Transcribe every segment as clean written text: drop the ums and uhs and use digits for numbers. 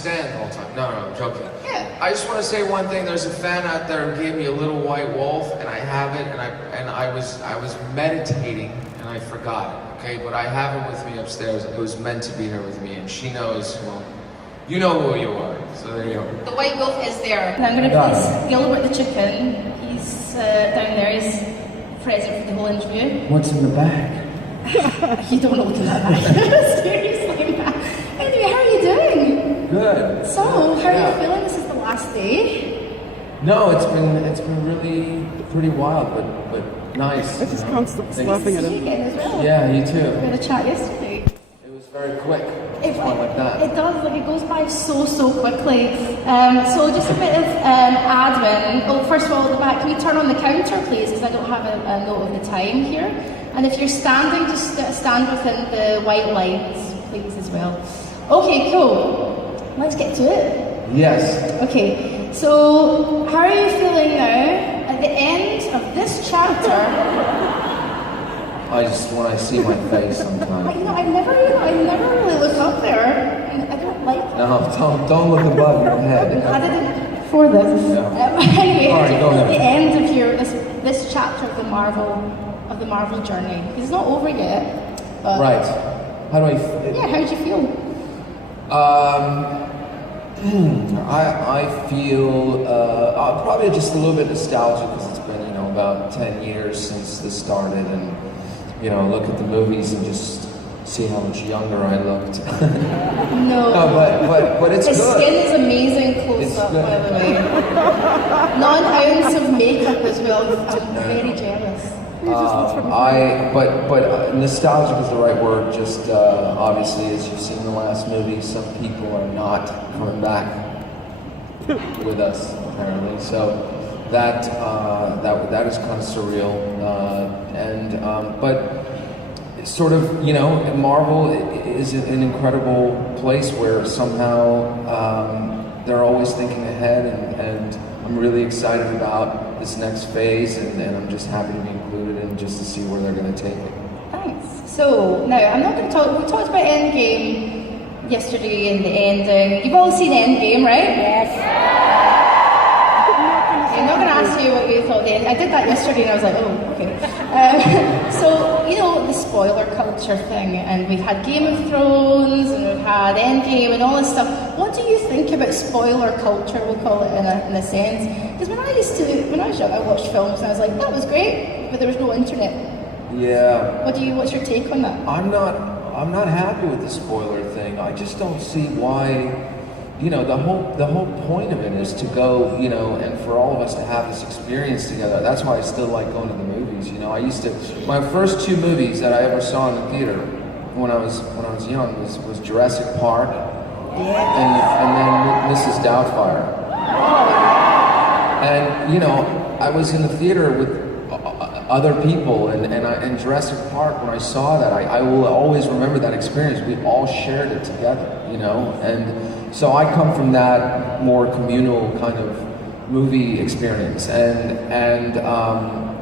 Stan the whole time. No, I'm joking. Yeah. I just want to say one thing. There's a fan out there who gave me a little white wolf, and I have it, and I was meditating, and I forgot it. Okay, but I have it with me upstairs. It was meant to be here with me, and she knows. Well, you know who you are. So there you go. The white wolf is there. And I'm going to place Gilbert the chicken. He's down there. He's present for the whole interview. What's in the bag? You don't know what's in that bag. Seriously, man. Anyway, how are you doing? Good. So, how are you feeling? This is the last day. No, it's been really pretty wild, but nice. I just can't stop laughing at You him. again as well. Yeah, you too. We had a chat yesterday. It was very quick. It, like that. It does, like it goes by so quickly. So just a bit of admin. Oh, first of all, at the back, can you turn on the counter, please? Because I don't have a note of the time here. And if you're standing, just stand within the white lines, please, as well. Okay, cool. Let's get to it. Yes. Okay, so how are you feeling now? At the end of this chapter. When I see my face sometimes. I never really look up there. I don't like it. No, don't look above your head. I didn't for this. No. Anyway, All right, go ahead. at the end of this chapter of the Marvel journey, it's not over yet. But Right. How do I? Yeah, how did you feel? I feel probably just a little bit nostalgic because it's been about 10 years since this started, and look at the movies and just see how much younger I looked. No. No, but it's His good. skin is amazing close up, by the way. Not an ounce of makeup as well. I'm very jealous. But nostalgic is the right word. Just obviously, as you've seen in the last movie, some people are not coming back with us apparently. So that is kind of surreal. But sort of Marvel is an incredible place where somehow they're always thinking ahead, and I'm really excited about this next phase, and I'm just happy to be included and just to see where they're going to take it. Thanks. So, now, I'm not going to talk, we talked about Endgame yesterday and the ending. You've all seen Endgame, right? Yes. I'm not going to ask you what you thought then. I did that yesterday and I was like, oh, okay. So, the spoiler culture thing, and we've had Game of Thrones, and we've had Endgame and all this stuff. What do you think about spoiler culture, we'll call it in a sense? Because when I was young, I watched films and I was like, that was great, but there was no internet. Yeah. What's your take on that? I'm not happy with the spoiler thing. I just don't see why. The whole point of it is to go, and for all of us to have this experience together. That's why I still like going to the movies. My first two movies that I ever saw in the theater when I was young was Jurassic Park, and then Mrs. Doubtfire. And I was in the theater with other people, and Jurassic Park, when I saw that, I will always remember that experience. We all shared it together, and so I come from that more communal kind of movie experience, and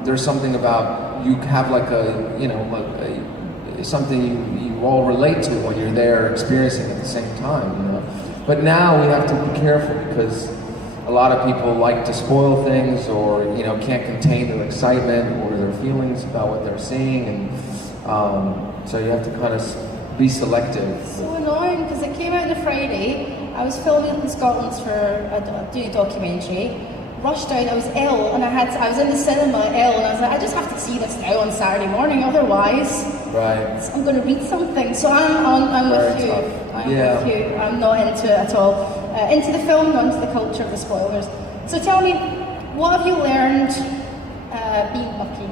there's something about you have like something you all relate to when you're there experiencing it at the same time, But now we have to be careful because a lot of people like to spoil things, or can't contain their excitement or their feelings about what they're seeing, and so you have to kind of be selective. So annoying, because it came out on a Friday. I was filming in Scotland for doing a documentary. Rushed out, I was ill, and I was in the cinema ill, and I was like, I just have to see this now on Saturday morning, otherwise I'm going to read something. So I'm with you. I'm with you. I'm not into it at all. Into the film, not into the culture of the spoilers. So tell me, what have you learned being Bucky?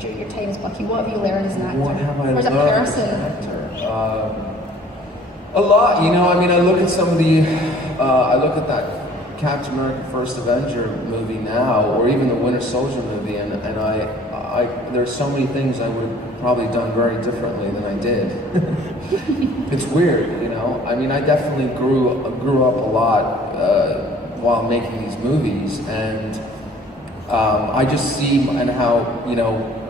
During your time as Bucky, what have you learned as an actor? What have I or as a learned person? as an actor? A lot, I look at some of the, I look at that Captain America First Avenger movie now, or even the Winter Soldier movie, and I there's so many things I would have probably done very differently than I did. It's weird, I definitely grew up a lot while making these movies, and I just see and how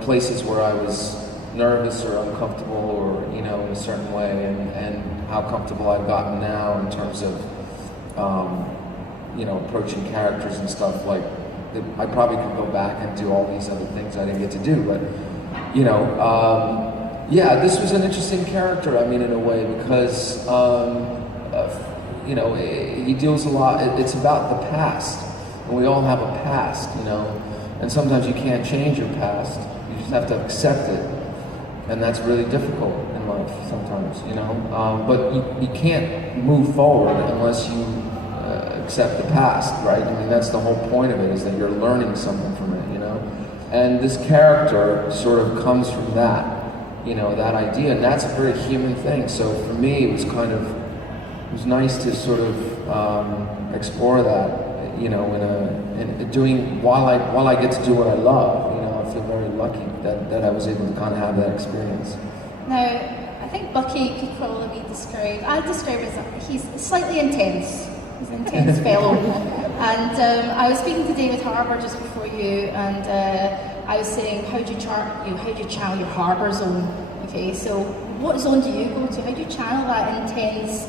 places where I was nervous or uncomfortable or in a certain way, and how comfortable I've gotten now in terms of, you know, approaching characters and stuff. Like, I probably could go back and do all these other things I didn't get to do, but, you know, yeah, this was an interesting character, I mean, in a way, because, you know, he deals a lot, it's about the past, and we all have a past, you know, and sometimes you can't change your past, you just have to accept it, and that's really difficult in life sometimes, you know, but you can't move forward unless you accept the past, right? I mean, that's the whole point of it, is that you're learning something from it, you know, and this character sort of comes from that, you know, that idea, and that's a very human thing. So for me, it was kind of, it was nice to sort of explore that, you know, in doing, while I get to do what I love, you know, I feel very lucky that I was able to kind of have that experience. Now, I think Bucky could probably be described, I'd describe him as he's slightly intense. He's an intense fellow. And I was speaking to David Harbour just before you, and I was saying, how do you channel your Harbour zone? Okay, so what zone do you go to? How do you channel that intense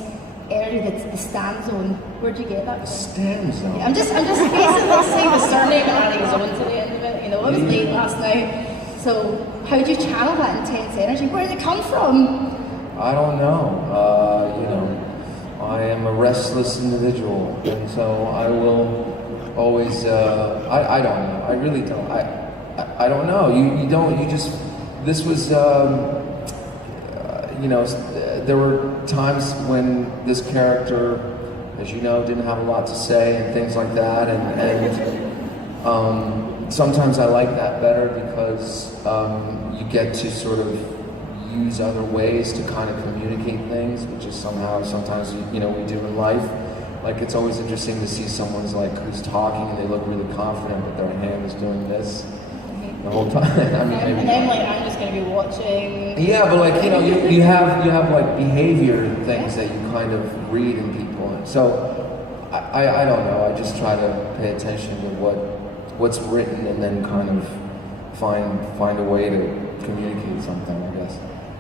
area, the Stan zone? Where do you get that from? Stan zone? Yeah, I'm just basically saying the surname and adding zone to the end of it. You know, it was late last night. So how do you channel that intense energy? Where did it come from? I don't know. You know, I am a restless individual, and so I will always, I don't know, I really don't, I don't know, you just, this was, you know, there were times when this character, as you know, didn't have a lot to say and things like that, and sometimes I like that better because you get to sort of use other ways to kind of communicate things, which is sometimes you know, we do in life. Like, it's always interesting to see someone's like, who's talking and they look really confident, but their hand is doing this the whole time. I mean, maybe. And then like, I'm just going to be watching. Yeah, but like, you know, you have like behavior things that you kind of read in people. And so I don't know. I just try to pay attention to what's written and then kind of find a way to communicate something, I guess.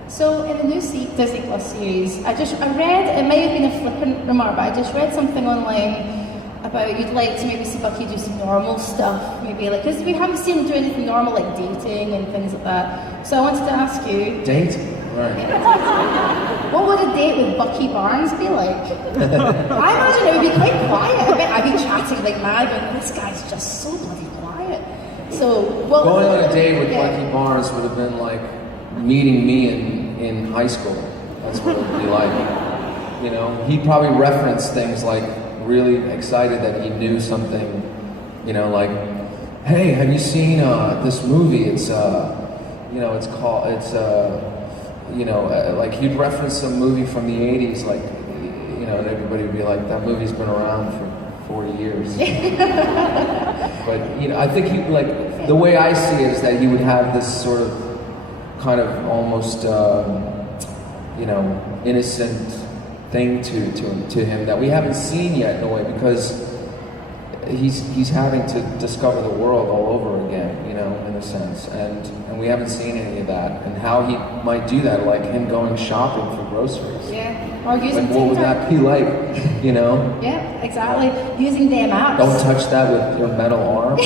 So in the new Disney Plus series, I read, it might have been a flippant remark, but I just read something online about you'd like to maybe see Bucky do some normal stuff, maybe like, because we haven't seen him do anything normal like dating and things like that. So I wanted to ask you... Dating? Right. Yeah, what would a date with Bucky Barnes be like? I imagine it would be quite quiet. I bet I'd be chatting like mad, but this guy's just so bloody quiet. So, well... Going on a date with Bucky Barnes would have been like meeting me in high school. That's what it would be like. You know, he'd probably reference things like really excited that he knew something, you know, like, hey, have you seen this movie? It's, you know, you know, like he'd reference some movie from the 80s, like, you know, and everybody would be like, that movie's been around for 40 years. But, you know, I think he, like, the way I see it is that he would have this sort of kind of almost, you know, innocent thing to him that we haven't seen yet in a way, because he's having to discover the world all over again, you know, in a sense, and we haven't seen any of that, and how he might do that, like him going shopping for groceries. Yeah, or using like, what would that be like, you know? Yeah, exactly. Using them apps. Don't touch that with your metal arm.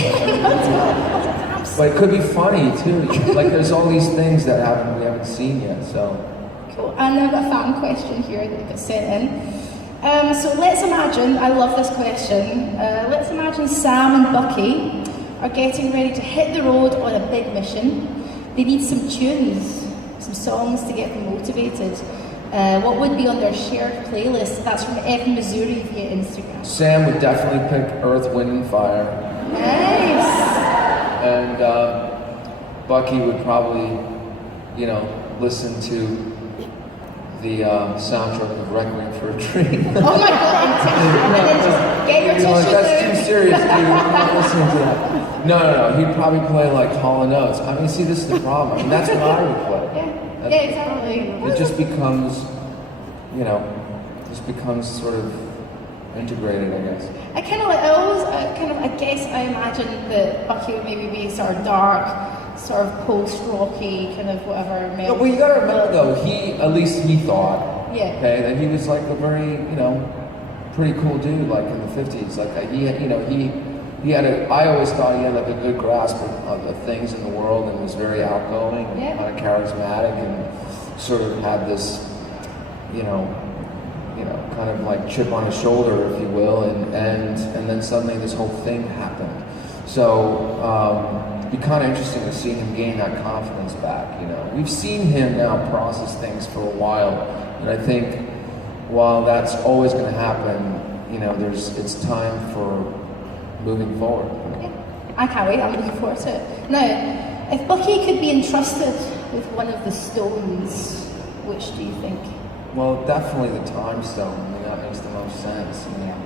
But it could be funny too. Like, there's all these things that we haven't seen yet, so. Cool. And I've got a fan question here that got sent in. So let's imagine, I love this question, let's imagine Sam and Bucky are getting ready to hit the road on a big mission. They need some tunes, some songs to get them motivated. What would be on their shared playlist? That's from Evan Missouri via Instagram. Sam would definitely pick Earth, Wind and Fire. Nice! And Bucky would probably, you know, listen to the soundtrack of Requiem for a Dream. Oh my god! And then just get your tissues That's out. too serious, dude. I'm not listening to that. No. He'd probably play like Hall & Oates. I mean, see, this is the problem. I mean, that's what I would play. Yeah, exactly. It just becomes, you know, sort of integrated, I guess. I kind of like, I guess I imagine that Bucky would maybe be sort of dark, sort of post-rocky, kind of whatever. No, well, you gotta remember though, at least he thought, Yeah. Okay, that he was like a very, you know, pretty cool dude, like in the 50s. Like he had, you know, he had a. I always thought he had like a good grasp of the things in the world and was very outgoing, and kind of charismatic, and sort of had this, you know, kind of like chip on his shoulder, if you will, and then suddenly this whole thing happened. So it'd be kind of interesting to see him gain that confidence back. You know, we've seen him now process things for a while, and I think while that's always going to happen, you know, it's time for moving forward. Yeah. I can't wait. I'm looking forward to it. Now, if Bucky could be entrusted with one of the stones, which do you think? Well, definitely the time stone. I mean, that makes the most sense. Yeah.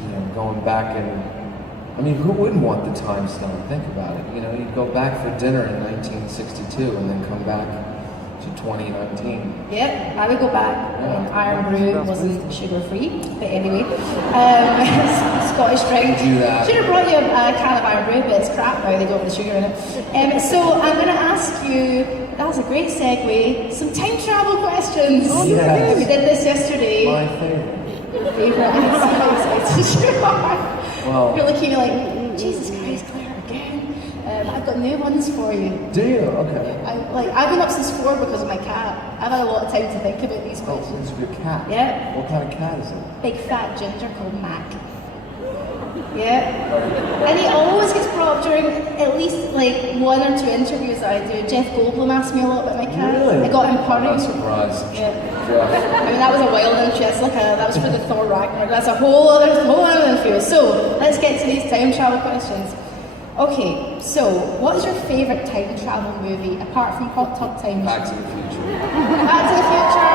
You know, going back and, I mean, who wouldn't want the time stone? Think about it. You know, you'd go back for dinner in 1962 and then come back to 2019. Yep, I would go back. Yeah. Iron Brew wasn't sugar-free, but anyway. Scottish drink. Do that. Should have brought you a can of Iron Brew, but it's crap now, they don't have the sugar in it. So I'm going to ask you, that was a great segue, some time travel questions. Oh, yes. We did this yesterday. My favorite. Your favorite, I'm so excited. Well, You're looking like, Jesus Christ, Claire, again. I've got new ones for you. do you? Okay. I've been up since 4 because of my cat. I've had a lot of time to think about these Oh, questions. it's your cat. Yeah. What kind of cat is it? Big fat ginger called Mac. Yeah. And he always gets brought up during at least like 1 or 2 interviews I do. Jeff Goldblum asked me a lot about my cat. Really? I got him I'm not purring. surprised. Yeah. Yeah. I mean, that was a wild interest. That was for the Thor Ragnarok. That's a whole other interview. So let's get to these time travel questions. Okay, so what's your favourite time travel movie apart from Hot Tub Time? Back to the Future. Back to the Future.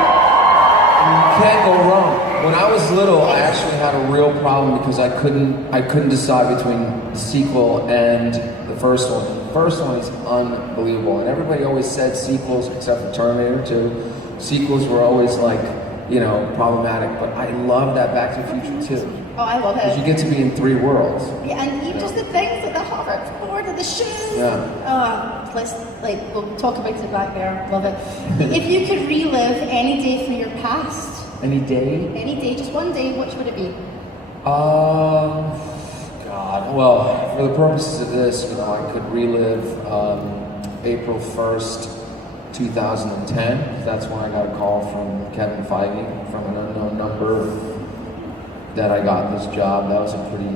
You can't go wrong. When I was little, I actually had a real problem because I couldn't decide between the sequel and the first one. The first one is unbelievable, and everybody always said sequels, except for Terminator 2. Sequels were always like, you know, problematic, but I love that Back to the Future too. Oh, I love Because you it. get to be in 3 worlds. Yeah, and even just the things like the hoverboard and the shoes. Yeah. We'll talk about it back there. Love it. If you could relive any day from your past, Any day? just one day, which would it be? God. Well, for the purposes of this, you know, I could relive April 1st, 2010. That's when I got a call from Kevin Feige from an unknown number that I got this job. That was a pretty...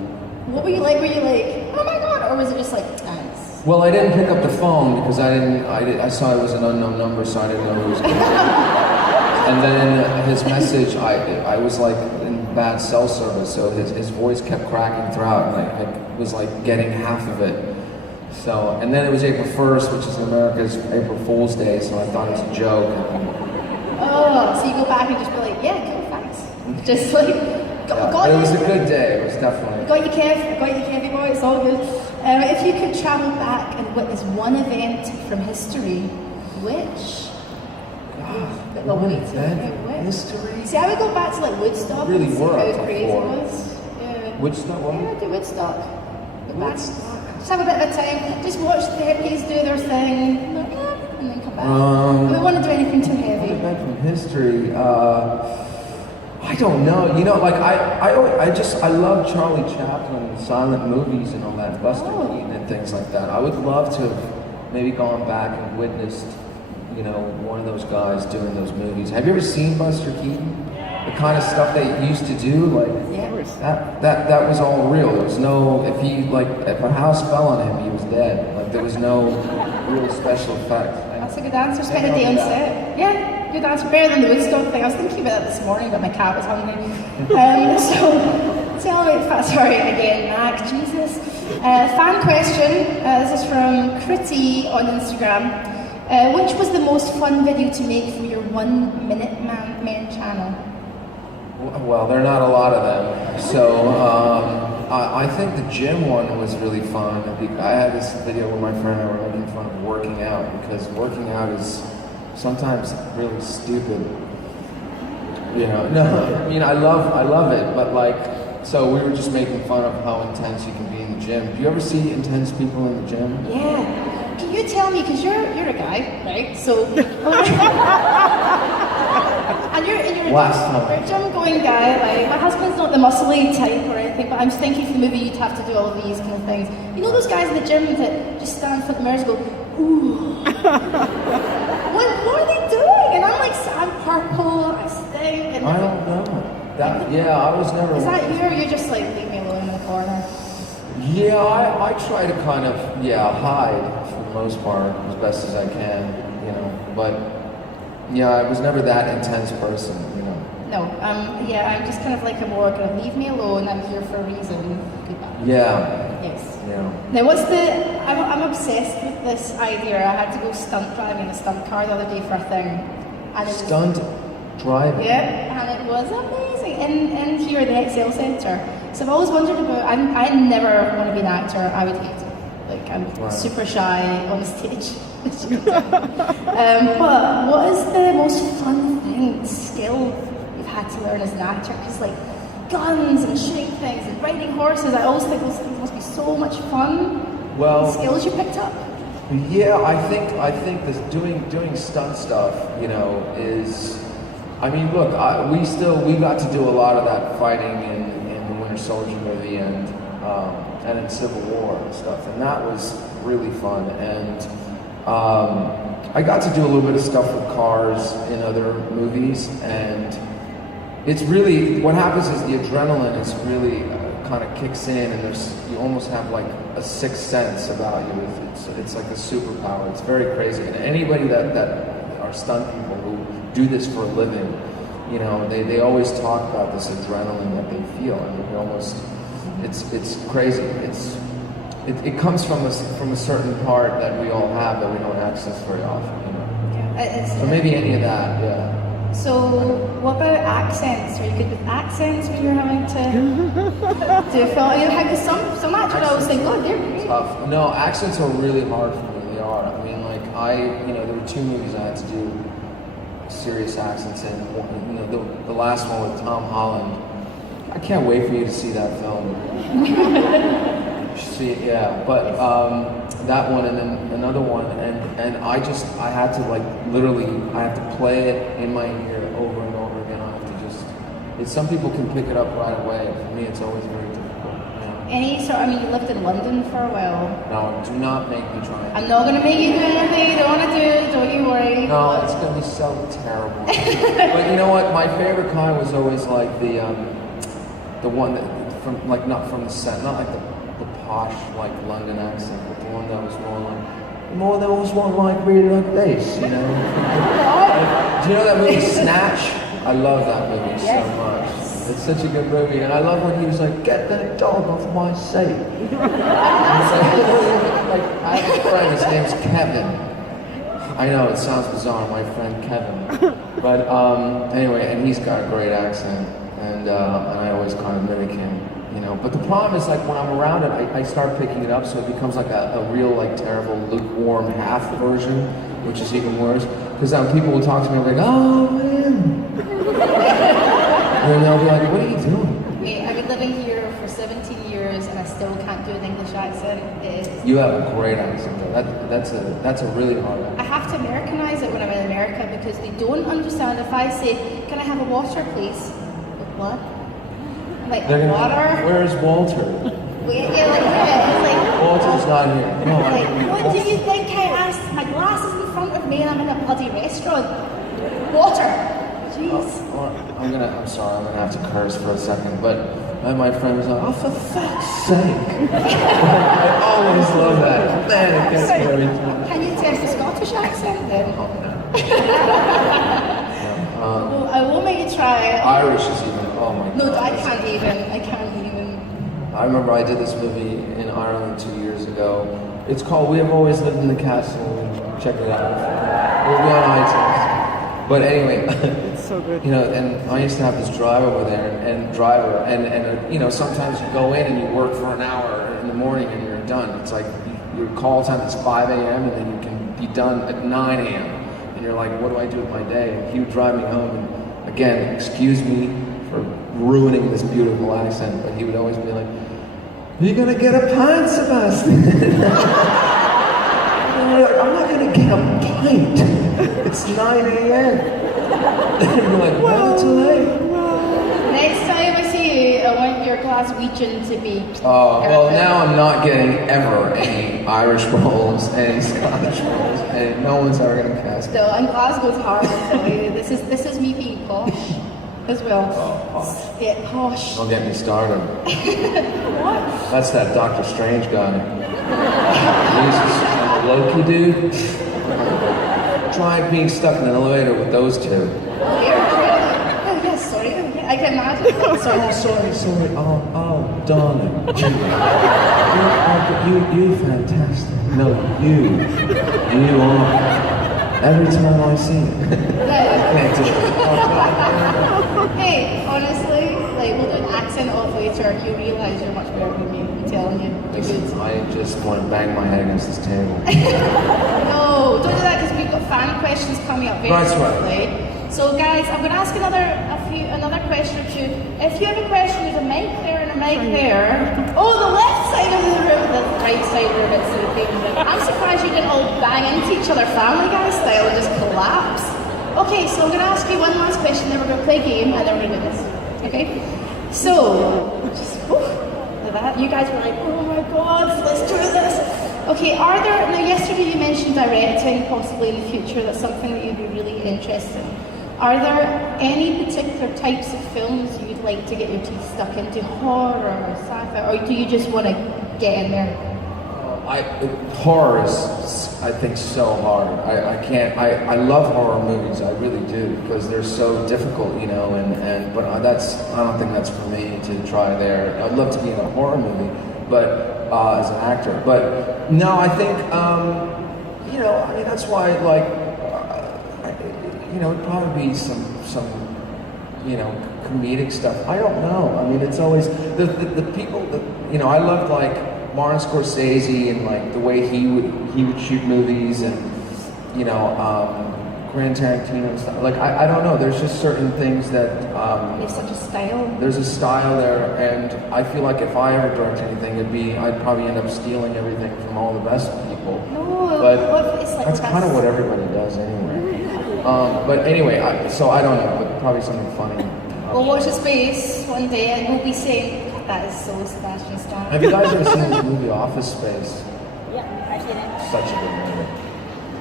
What were you like? Were you like, oh my god, or was it just like, nice? Well, I didn't pick up the phone because I saw it was an unknown number, so I didn't know who was calling. And then his message, I was like in bad cell service, so his voice kept cracking throughout, and I was like getting half of it. So, and then it was April 1st, which is America's April Fool's Day, so I thought it was a joke. Oh, so you go back and just be like, yeah, cool, thanks. Just like, got It you. was a good day, it was definitely. Got you, Kevy boy, it's all good. If you could travel back and witness one event from history, which? One event? History? See, I would go back to like Woodstock Really and see worked how crazy it before. was. Yeah. Woodstock, what? Yeah, do Woodstock. Go back. Woodstock. Just have a bit of time. Just watch the hippies do their thing, and then come back. We don't want to do anything too heavy. Event from history, I don't know. You know, like I love Charlie Chaplin and silent movies and all that, Buster Keaton and things like that. I would love to have maybe gone back and witnessed, you know, one of those guys doing those movies. Have you ever seen Buster Keaton? The kind of stuff they used to do, like that was all real. There was no, if a house fell on him, he was dead. Like there was no real special effect. That's a good answer. Spend a day on set. Yeah, good answer. Better than the Woodstock thing. I was thinking about that this morning, but my cat was hungry. So tell me, sorry again, Mac. Jesus. Fan question. This is from Critty on Instagram. Which was the most fun video to make for your 1 Minute Man channel? Well, there are not a lot of them. So I think the gym one was really fun. I had this video where my friend and I were making fun of working out because working out is sometimes really stupid. You know, no, I mean I love it, but like, so we were just making fun of how intense you can be in the gym. Do you ever see intense people in the gym? Yeah. Can you tell me, because you're a guy, right? So, and you're a gym-going guy. Like my husband's not the muscly type or anything, but I'm just thinking for the movie you'd have to do all of these kind of things. You know those guys in the gym that just stand in front of the mirrors and go, ooh. what are they doing? And I'm like, I'm purple, I stink. And I don't know. I was never. Is that you, or you just like leave me alone in the corner? Yeah, I try to kind of hide for the most part as best as I can, you know. But I was never that intense person, you know. No, I'm just kind of like a more kind of leave me alone. I'm here for a reason. Goodbye. Yeah. Yes. Yeah. Now, I'm obsessed with this idea. I had to go stunt driving in a stunt car the other day for a thing. And it Stunt driving? Yeah, and it was amazing. In here at the Excel Centre. So I've always wondered about, I never want to be an actor. I would hate it. Like, I'm super shy on the stage. But what is the most fun skill you've had to learn as an actor? Because like guns and shooting things and riding horses, I always think those things must be so much fun. Well, skills you picked up. Yeah, I think this doing stunt stuff, you know, is. I mean, look, we got to do a lot of that fighting in the Winter Soldier movie and in Civil War and stuff, and that was really fun. And I got to do a little bit of stuff with cars in other movies, and it's really what happens is the adrenaline is really kind of kicks in, and you almost have like a sixth sense about you. It's like a superpower. It's very crazy, and anybody that are stunt people who do this for a living, you know, they always talk about this adrenaline that they feel. I mean, it's crazy. It comes from a certain part that we all have that we don't access very often, you know. Yeah, so maybe any of that, yeah. So what about accents? Are you good with accents when you're having to do a film? You know, some actors I always think, oh, they're great. Tough. No, accents are really hard for me. They are. I mean, like there were 2 movies I had to do serious accents in. You know, the last one with Tom Holland. I can't wait for you to see that film. You should see it, yeah. But that one and then another one, and I had to like literally, I have to play it in my ear over and over again. I have to some people can pick it up right away. For me, it's always very difficult. Yeah. I mean, you lived in London for a while. No, do not make me try. I'm not going to make you do anything you don't want to do, don't you worry. No, it's going to be so terrible. But you know what? My favorite kind was always like the one that from like not from the set, not like the posh like London accent, but the one that was more like really like this, you know. Do you know that movie Snatch? I love that movie so much. It's such a good movie, and I love when he was like, "Get that dog off my seat." I have a friend, his name's Kevin. I know it sounds bizarre, my friend Kevin, but anyway, and he's got a great accent, and I always kind of mimic him, you know. But the problem is, like when I'm around it, I start picking it up, so it becomes like a real like terrible lukewarm half version, which is even worse. Because people will talk to me, I'm like, "Oh man." And then they'll be like, "What are you doing?" I've been living here for 17 years and I still can't do an English accent. You have a great accent though. That's a really hard accent. I have to Americanize it when I'm in America because they don't understand if I say, "Can I have a water, please?" What? I'm like, water? Where's Walter? Walter's not here. No, what do you think I asked? My glass is in front of me and I'm in a bloody restaurant. Water. Jeez. I'm sorry, I'm gonna have to curse for a second, but my friend was like, "Oh, for fuck's sake." I always love that. Man, it gets me every time. Can you test the Scottish accent then? Oh, no. Well, I will make you try it. Irish is even, oh my God. No, I can't even. I remember I did this movie in Ireland 2 years ago. It's called We Have Always Lived in the Castle. Check it out. It'll be on iTunes. But anyway, it's so good. You know, and I used to have this drive over there, and you know, sometimes you go in and you work for an hour in the morning and you're done. It's like your call time is 5 a.m. and then you can be done at 9 a.m. And you're like, what do I do with my day? And he would drive me home, and again, excuse me for ruining this beautiful accent, but he would always be like, "Are you gonna get a pint, Sebastian?" I'm not gonna get a pint. It's 9 a.m. And you're like, well, too late. Next time I see you, I want your Glaswegian to be. Oh, well, now I'm not getting ever any Irish rolls, any Scottish rolls, and no one's ever gonna cast me. No, and Glasgow's hard, I tell you. This is me being posh as well. Oh, posh. Yeah, posh. Don't get me started. What? That's that Doctor Strange guy. Jesus, and the Loki dude. Try being stuck in an elevator with those two. Oh, yes, sorry. I can imagine. Sorry. Oh, darling. You're fantastic. No, you are. Every time I see you. Can't do it. Hey, honestly, like we'll do an accent off later. You realise you're much better than me. I'm telling you. Listen, I just want to bang my head against this table. No, don't do that because we've got fan questions coming up very shortly. So guys, I'm going to ask another question or two. If you have a question, there's a mic there and a mic there. Oh, the left side of the room, the right side of the room. It's the thing. I'm surprised you didn't all bang into each other, Family Guy style, and just collapse. Okay, so I'm going to ask you one last question. Then we're going to play a game, and then we're going to do this. Okay? So, just that. You guys were like, oh my God, let's do this. Okay, now yesterday you mentioned directing possibly in the future. That's something that you'd be really interested in. Are there any particular types of films you'd like to get your teeth stuck into? Horror or sci-fi? Or do you just want to get in there? Horror is, I think, so hard. I love horror movies, I really do, because they're so difficult, you know, but I don't think that's for me to try there. I'd love to be in a horror movie, but as an actor. But no, I think, you know, I mean, that's why, like, you know, it'd probably be some, you know, comedic stuff. I don't know. I mean, it's always, the people that, you know, I loved, like, Martin Scorsese and like the way he would shoot movies, and you know, Quentin Tarantino and stuff. Like I don't know. There's just certain things that there's such a style. There's a style there, and I feel like if I ever direct anything, I'd probably end up stealing everything from all the best people. No, but it's like that's kind of what everybody does anyway. But anyway, so I don't know, but probably something funny. We'll watch the space one day, and we'll be saying. That is so Sebastian Stan. Have you guys ever seen this movie Office Space? Yeah, I've seen it. Such a good movie.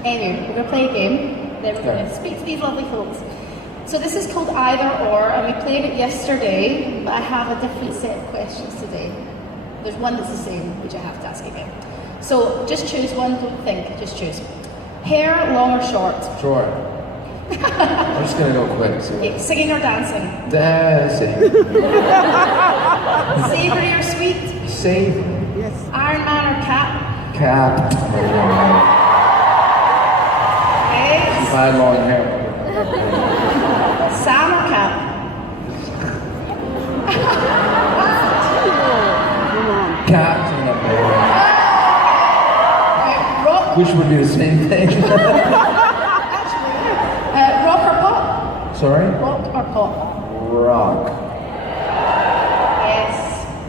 Anyway, we're going to play a game, then we're going to speak to these lovely folks. So this is called Either Or, and we played it yesterday, but I have a different set of questions today. There's one that's the same, which I have to ask again. So just choose one, don't think, just choose. Hair, long or short? Short. I'm just gonna go quick. So. Okay, singing or dancing? Dancing. Savory or sweet? Savory. Yes. Iron Man or Cap? Cap. Okay. If I had long hair. Sam or Cap? Captain up Right, rock. there. Which would be the same thing. Rock or pop? Sorry? Rock or pop? Rock. Yes.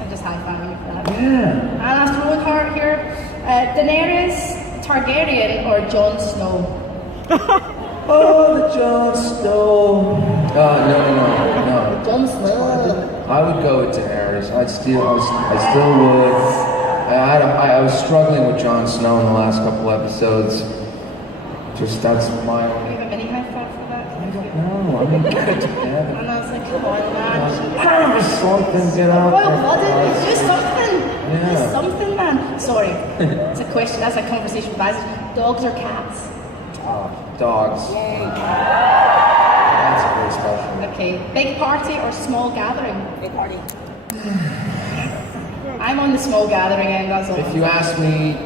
I'm just high-fiving you for that. Yeah. And last rolling heart here. Daenerys Targaryen or Jon Snow? Oh, the Jon Snow. No. Jon Snow. I would go with Daenerys. I still would. I was struggling with Jon Snow in the last couple episodes. Just that's my Do own. you have a mini high five for that? I don't know. I mean, get it together. And I was like, come on, man. Something, get out. Royal blooded, do something. Yeah. Do something, man. Sorry. It's a question, that's a conversation with guys. Dogs or cats? Dogs. Yay. That's very special. Okay. Big party or small gathering? Big party. I'm on the small gathering end, that's all. If you asked me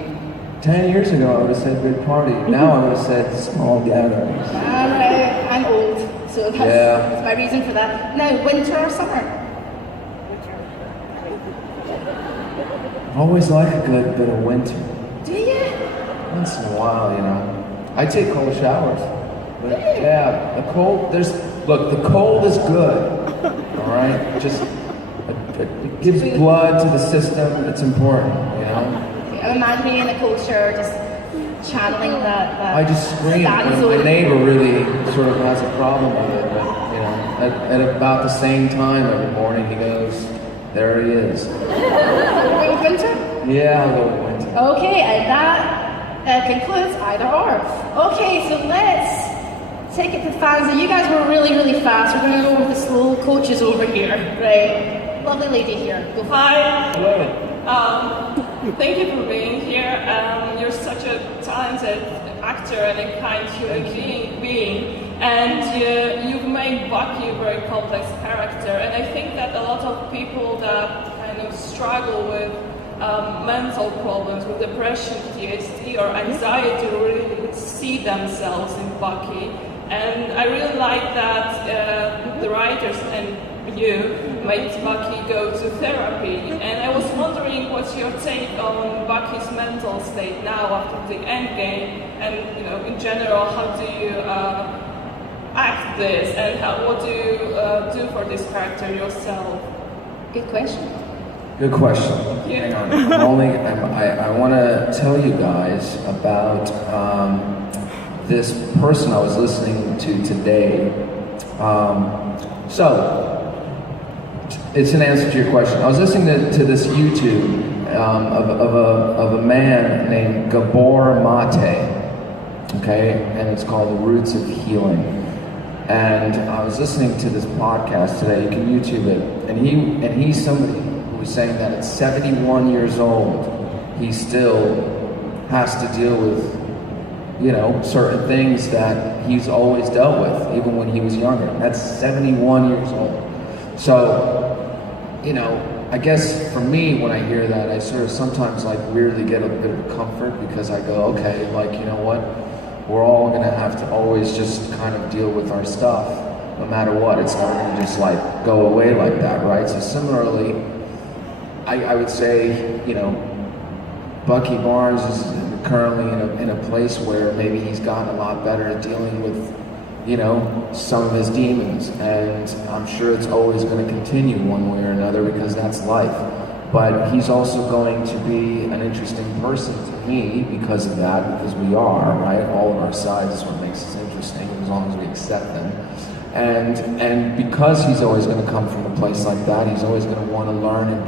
10 years ago, I would have said big party. Now I would have said small gatherings. Alright, I'm old, so that's my reason for that. Now, winter or summer? I always like a good bit of winter. Do you? Once in a while, you know. I take cold showers. But yeah, the cold, the cold is good. Alright? Just, it gives blood to the system. It's important, you know? I'm imagining in a cold shower, just channeling that I just scream, Stan and my neighbor really sort of has a problem with it, but, you know, at about the same time every morning he goes, there he is. Go with Winter? Yeah, I'll go with Winter. Okay, and that concludes either or. Okay, so let's take it to fans. You guys were really, really fast. We're going to go with the slow coaches over here, right? Lovely lady here. Go for it. Hi. Hello. Thank you for being here. You're such a talented actor and a kind human being. And you've made Bucky a very complex character. And I think that a lot of people that kind of struggle with mental problems, with depression, PTSD, or anxiety, really would see themselves in Bucky. And I really like that the writers and you made Bucky go to therapy. And I was wondering what's your take on Bucky's mental state now after the end game, and, you know, in general, how do you act this, and what do you do for this character yourself? Good question. Good question. Yeah. Hang on. I want to tell you guys about this person I was listening to today. So, it's an answer to your question. I was listening to this YouTube of a man named Gabor Mate, okay, and it's called The Roots of Healing. And I was listening to this podcast today. You can YouTube it, and he's somebody who was saying that at 71 years old, he still has to deal with, you know, certain things that he's always dealt with, even when he was younger. That's 71 years old. So, you know, I guess for me, when I hear that, I sort of sometimes like weirdly get a bit of comfort, because I go, okay, like, you know what? We're all gonna have to always just kind of deal with our stuff, no matter what. It's not gonna just like go away like that, right? So similarly, I would say, you know, Bucky Barnes is currently in a place where maybe he's gotten a lot better at dealing with, you know, some of his demons, and I'm sure it's always going to continue one way or another, because that's life. But he's also going to be an interesting person to me because of that, because we are, right? All of our sides is what makes us interesting, as long as we accept them. And because he's always going to come from a place like that, he's always going to want to learn and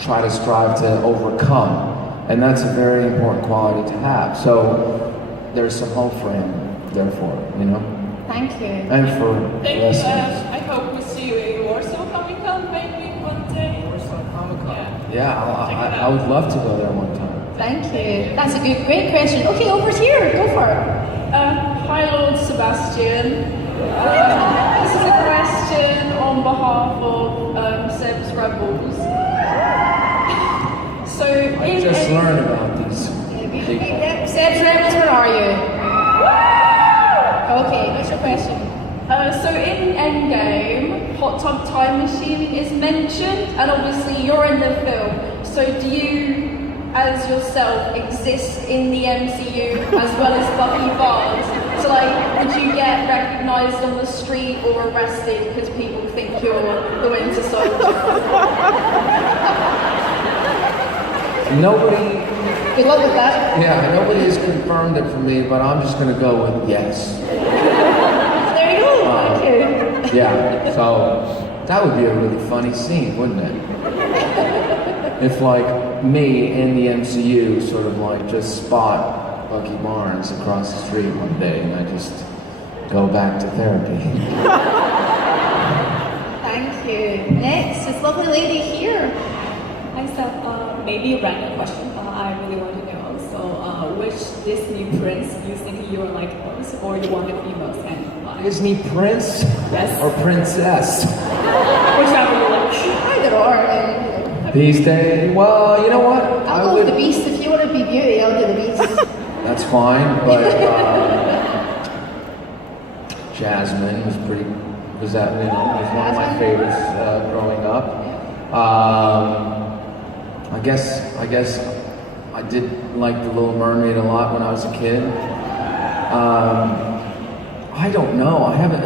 try to strive to overcome. And that's a very important quality to have. So there's some hope for him, therefore, you know? Thank you. And for Thank listeners. you. I hope we see you in Warsaw Comic Con maybe one day. Warsaw Comic Con. Yeah. Yeah, I would love to go there one time. Thank you. That's a great question. Okay, over here. Go for it. Hi, Lord Sebastian. This is a question on behalf of Seb's Rebels. So, I just learned about these people. Seb's Rebels, where are you? Okay, what's your question? so in Endgame, Hot Tub Time Machine is mentioned, and obviously you're in the film. So do you, as yourself, exist in the MCU as well as Bucky Barnes? So like, would you get recognised on the street or arrested because people think you're the Winter Soldier? Nobody, Good luck with that. yeah, nobody has confirmed it for me, but I'm just going to go with yes. There you go. Thank you. Yeah, so that would be a really funny scene, wouldn't it? If like me in the MCU sort of like just spot Bucky Barnes across the street one day and I just go back to therapy. Thank you. Next, this lovely lady here. Hi, Steph. Maybe a random question. I really want to know. So, which Disney prince you think you are like most, or you want to be most, and why? Disney prince? Yes. Or princess? Whichever you like. Either or. These days, well, you know what? I'll go with the Beast. If you want to be Beauty, I'll do the Beast. That's fine, but Jasmine was that, you know, was one of my favorites growing up. I guess I did like The Little Mermaid a lot when I was a kid. I don't know. I haven't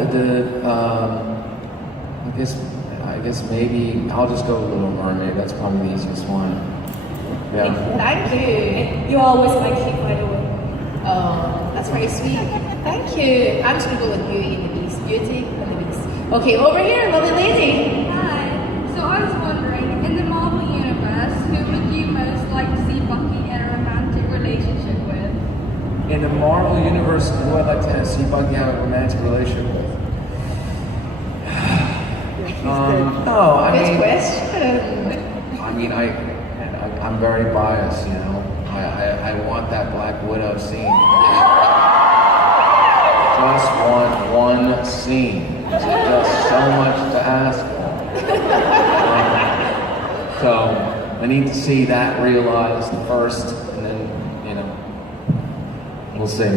I guess maybe I'll just go with Little Mermaid. That's probably the easiest one. Yeah. Thank you. You always like him, by the way. Oh, that's very sweet. Thank you. I'm just gonna go with Beauty and the Beast. Beauty and the Beast. Okay, over here, lovely lady. Hi. So I was wondering, in the Marvel universe, who would you most like to see Bucky in a romantic relationship with? In the Marvel universe, who I'd like to see Bucky have a romantic relationship with? No, I Good mean, question. I mean, I'm very biased, you know. I want that Black Widow scene. Just want one scene. Is it just so much to ask for? So I need to see that realized first, and then, you know, we'll see.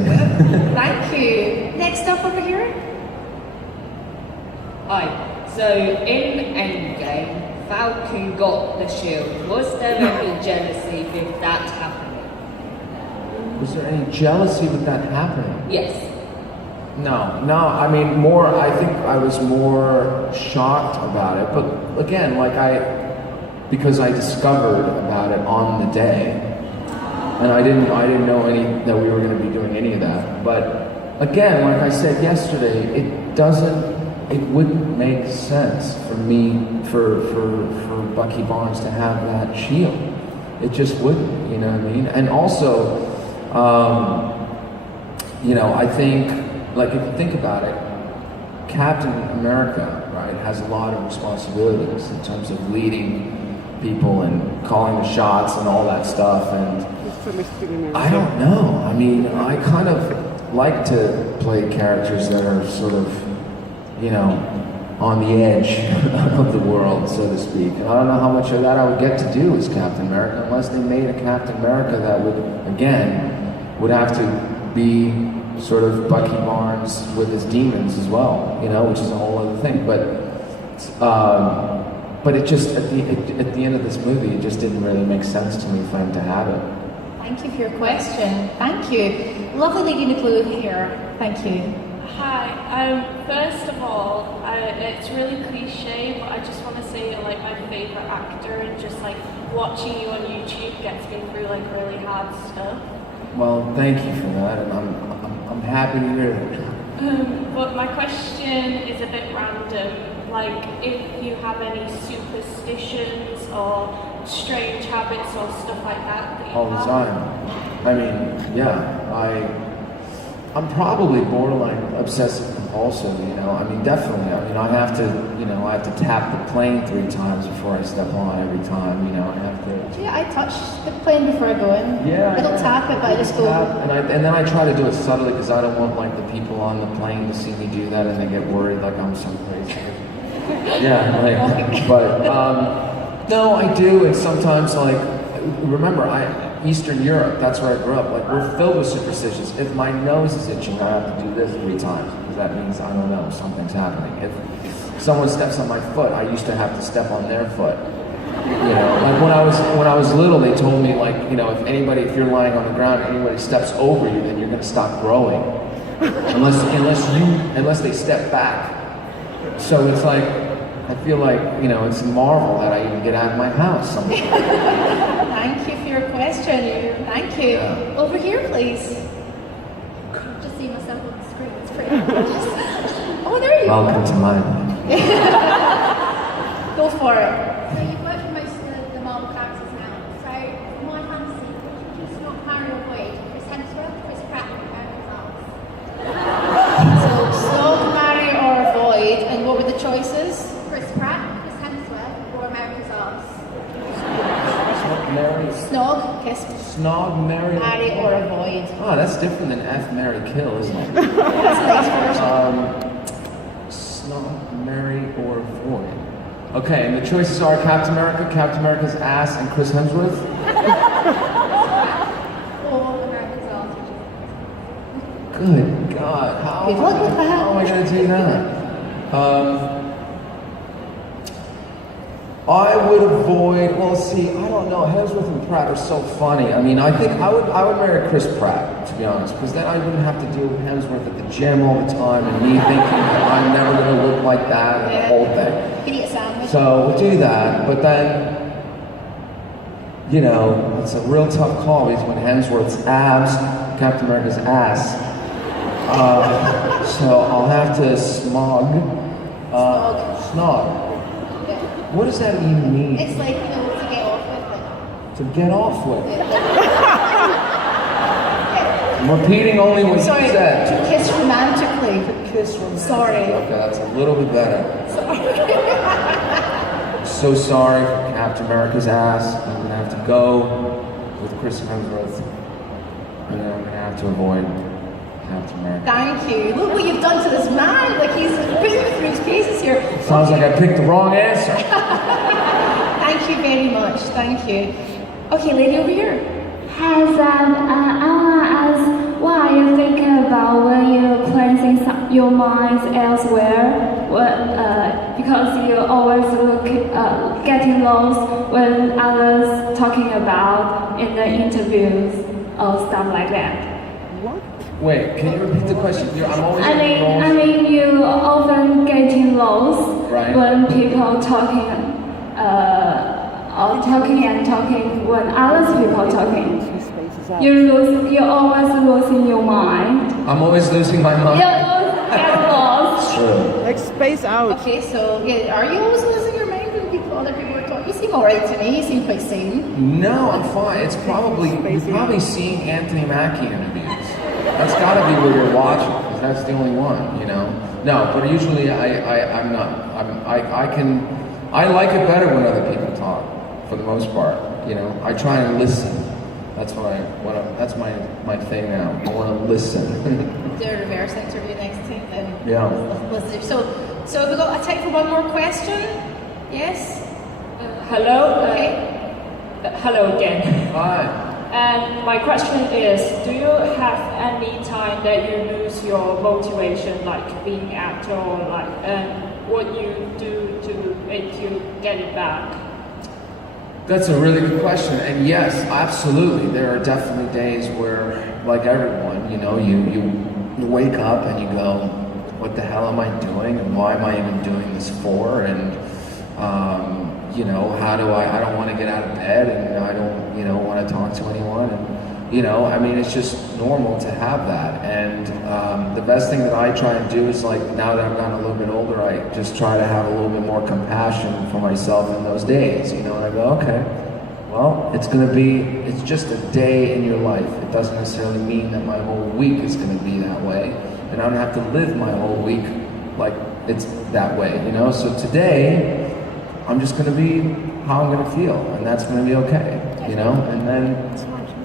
Thank you. Next up over here. Hi. So in Endgame, Falcon got the shield. Was there any jealousy with that happening? Was there any jealousy with that happening? Yes. No, I mean, I think I was more shocked about it, but again, because I discovered about it on the day, and I didn't know that we were going to be doing any of that, but again, like I said yesterday, it wouldn't make sense for for Bucky Barnes to have that shield. It just wouldn't, you know what I mean? And also, you know, I think, like, if you think about it, Captain America, right, has a lot of responsibilities in terms of leading people and calling the shots and all that stuff, and I don't know. I mean, I kind of like to play characters that are sort of, you know, on the edge of the world, so to speak. And I don't know how much of that I would get to do as Captain America unless they made a Captain America that would have to be sort of Bucky Barnes with his demons as well, you know, which is a whole other thing. But it just, at the end of this movie, it just didn't really make sense to me for him to have it. Thank you for your question. Thank you. Lovely lady in the blue here. Thank you. Hi. First of all, it's really cliche, but I just want to say you're like my favorite actor, and just like watching you on YouTube gets me through like really hard stuff. Well, thank you for that, and I'm happy to hear that. But my question is a bit random. Like, if you have any superstitions or strange habits or stuff like that you All the have? time. I mean, yeah, I'm probably borderline obsessive compulsive, you know. I mean, definitely. I mean, I have to tap the plane 3 times before I step on every time, you know. I have to. Yeah, I touch the plane before I go in. Yeah. I don't tap it, but I just go. And then I try to do it subtly because I don't want like the people on the plane to see me do that and they get worried like I'm some crazy. Yeah, like, but no, I do, and sometimes like, remember, Eastern Europe, that's where I grew up. Like, we're filled with superstitions. If my nose is itching, I have to do this 3 times because that means I don't know, something's happening. If someone steps on my foot, I used to have to step on their foot. You know, like when I was little, they told me like, you know, if you're lying on the ground, and anybody steps over you, then you're going to stop growing, unless they step back. So it's like, I feel like, you know, it's a marvel that I even get out of my house sometimes. Thank you for your question. Thank you. Yeah. Over here, please. Just see myself on the screen. It's pretty gorgeous. Oh, there you Welcome are. to my life. Go for it. So you've worked with most of the Marvel characters now. So my fantasy, would you just not marry or avoid Chris Hemsworth, Chris Pratt, and American Arts? So, snog, marry, or avoid. And what were the choices? Chris Pratt, Chris Hemsworth, or America's Arts? Marry, Snog, kiss, snog, marry. marry, or avoid. Oh, that's different than F, marry, kill, isn't it? That's a nice version. Snog, marry, or avoid. Okay, and the choices are Captain America's ass, and Chris Hemsworth. Or America's Arts, which is Good God, how Good luck with that. am I going to do that? I would avoid. Well, see, I don't know. Hemsworth and Pratt are so funny. I mean, I think I would marry Chris Pratt, to be honest, because then I wouldn't have to deal with Hemsworth at the gym all the time and me thinking that I'm never going to look like that and the whole thing. You can eat a sandwich. So we'll do that, but then, you know, it's a real tough call because when Hemsworth's abs Captain America's ass. So I'll have to snog. Snog. Yeah. What does that even mean? It's like, you know, to get off with. Like, To get off with. I'm repeating only what you sorry, said. to kiss romantically. Kiss romantically. Sorry. Okay, that's a little bit better. Sorry. So sorry for Captain America's ass. I'm gonna have to go with Chris Hemsworth, and then I'm gonna have to avoid Captain America. Thank you. Look what you've done to this man. Like he's putting me through his paces here. Sounds like I picked the wrong answer. Thank you very much. Thank you. Okay, lady over here. Hi Sam, I wanna ask what are you thinking about when you're placing your minds elsewhere? Because you always look getting lost when others talking about in the interviews or stuff like that. Wait, can you repeat the question? I'm always I mean you often getting lost Right. when people talking or talking and talking when other people talking. You're always losing your mind. I'm always losing my mind. You get lost. True. Like space out. Okay, so yeah, are you always losing your mind when other people are talking? You seem alright to me. You seem quite sane. No, I'm fine. It's probably you've probably seen Anthony Mackie interviews. That's got to be what you're watching, because that's the only one, you know. No, but usually I'm not. I like it better when other people talk, for the most part. You know, I try and listen. That's that's my thing now. I want to listen. Do a reverse interview next time then. Yeah. Let's do. So have we got a time for one more question? Yes? Hello. Okay. Hello again. Hi. And my question is, do you have any time that you lose your motivation, like being actor, or like, and what you do to make you get it back? That's a really good question, and yes, absolutely. There are definitely days where, like everyone, you know, you wake up and you go, "What the hell am I doing? And why am I even doing this for?" And you know, how do I don't want to get out of bed, and I don't, you know, want to talk to anyone, and you know, I mean, it's just normal to have that. And the best thing that I try and do is, like, now that I've gotten a little bit older, I just try to have a little bit more compassion for myself in those days, you know, and I go, okay, well, it's just a day in your life. It doesn't necessarily mean that my whole week is going to be that way, and I don't have to live my whole week like it's that way, you know. So today, I'm just going to be how I'm going to feel, and that's going to be okay, you know. And then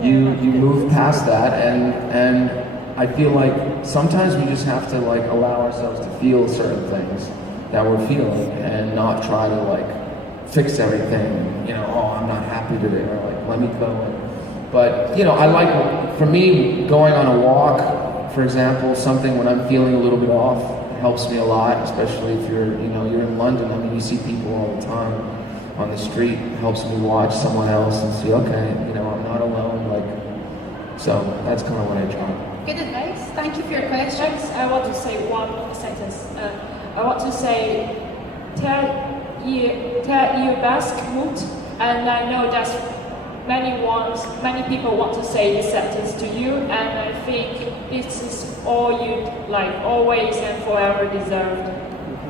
you move past that, and I feel like sometimes we just have to, like, allow ourselves to feel certain things that we're feeling, and not try to, like, fix everything. You know, oh, I'm not happy today, or like, let me go. But you know, I like, for me, going on a walk, for example, something when I'm feeling a little bit off, helps me a lot, especially if you're in London. I mean, you see people all the time on the street. It helps me watch someone else and see, okay, you know, I'm not alone. Like, so that's kind of what I try. Good advice. Thank you for your questions. I want to say one sentence. I want to say, tell you best mood, and I know that many people want to say this sentence to you, and I think this is all you, like, always and forever deserved.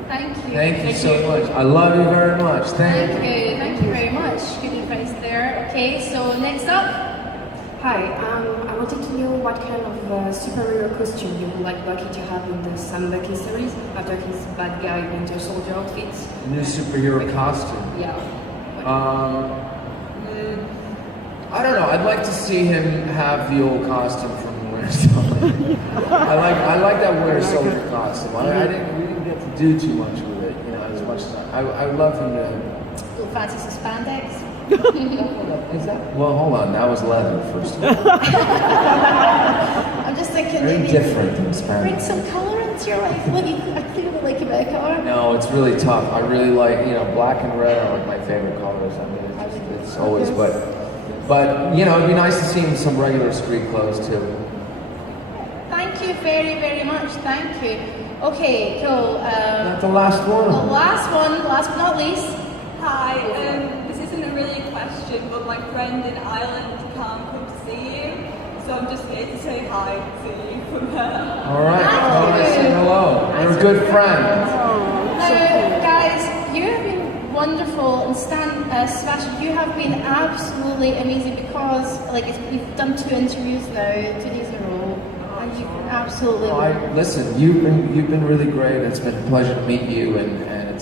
Thank you. Thank you so much. I love you very much. Thank you. Thank you very much. Good advice there. Okay, so next up. Hi, I wanted to know what kind of superhero costume you would like Bucky to have in the Sam Bucky series after his bad guy Winter Soldier outfits. New superhero costume. Yeah. I don't know. I'd like to see him have the old costume from Winter Soldier. I like that Winter Soldier costume. We didn't get to do too much with it, you know, as much as I love him to. Little fancy some spandex. Is that? Well, hold on. That was leather, first of all. I'm just thinking Very maybe different than Spanish. bring some colour into your life. Look, I clearly like a bit of colour. No, it's really tough. I really like, you know, black and red are like my favorite colors. I mean, it's always, but you know, it'd be nice to see him in some regular street clothes too. Thank you very, very much. Thank you. Okay, cool. Not the last one. The last one, last but not least. Hi, this isn't a really a question, but my friend in Ireland can't come to see you. So so I'm just here to say hi to you from her. All right, tell her I say hello. You're a good friend. Now, guys, you have been wonderful, and Stan, Sebastian, you have been absolutely amazing because, like, we've done 2 interviews now, 2 days in a row, and you've been absolutely. Listen, you've been really great. It's been a pleasure to meet you, and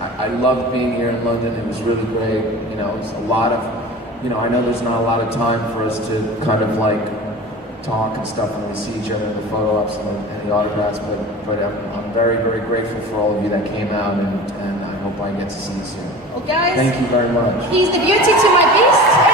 I loved being here in London. It was really great. You know, it's a lot of, you know, I know there's not a lot of time for us to kind of like talk and stuff when we see each other in the photo ops and the autographs, but I'm very, very grateful for all of you that came out, and I hope I get to see you soon. Well, guys, thank you very much. He's the beauty to my beast.